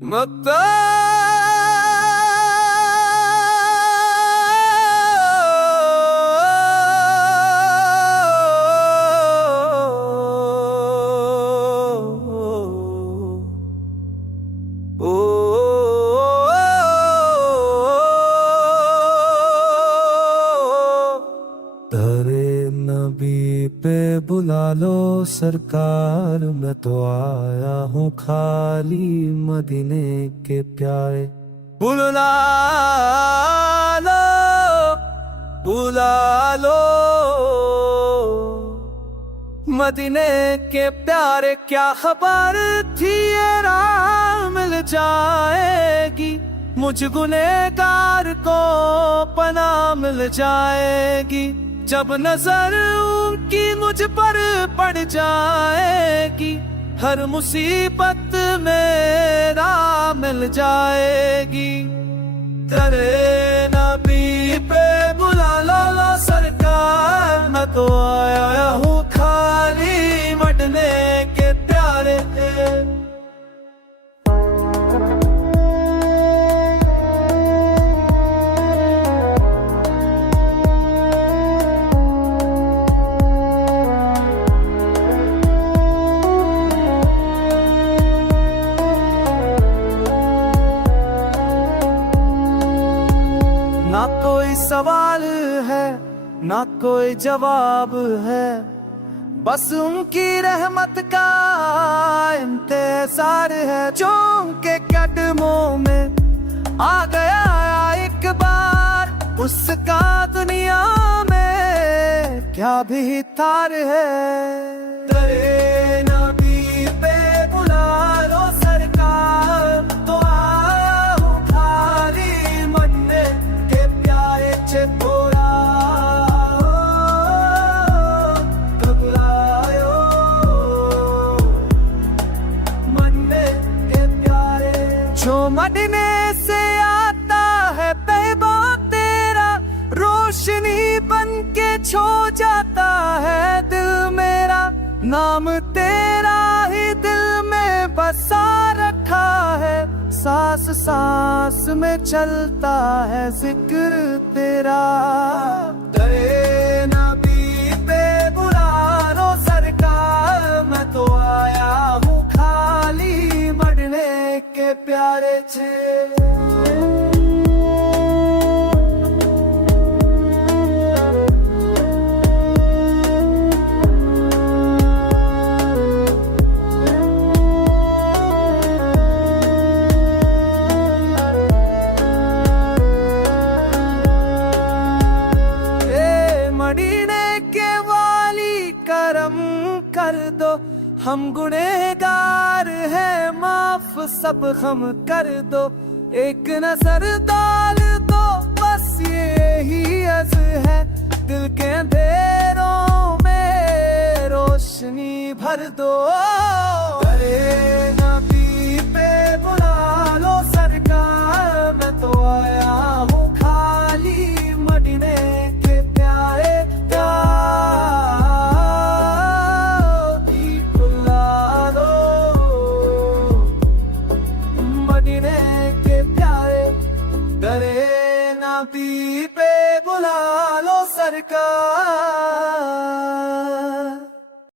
मत्ता तेरे नबी पे बुला लो सरकार, मैं तो आया हूँ खाली मदीने के प्यारे। बुला लो बुला लो मदीने के प्यारे, क्या खबर थी ये राह मिल जाएगी, मुझ गुनहगार को पनाह मिल जाएगी। जब नजर उनकी मुझ पर पड़ जाएगी, हर मुसीबत मेरा मिल जाएगी। तेरे नबी पे बुला लो सरकार, मैं तो आया हूँ खाली मदीने के प्यारे। ना कोई सवाल है ना कोई जवाब है, बस उनकी रहमत का इंतजार है। जो उनके कदमों में आ गया एक बार, उसका दुनिया में क्या भी तार है। तेरे नबी पे बुला लो सरकार, तो आया हूँ खाली मदीने के प्यारे चे बोला। जो मदीने से आता है पैबा तेरा, रोशनी बन के छो जाता है दिल मेरा। नाम तेरा ही दिल में बसा रखा है, सांस सांस में चलता है जिक्र तेरा। तेरे नबी पे बुला लो सरकार, मैं तो आया हूँ खाली मदीने के प्यारे छे। मदीने के वाली करम कर दो, हम गुनहगार हैं माफ सब हम कर दो। एक नजर डाल दो बस यही अर्ज है, दिल के अंधेरों में रोशनी भर दो।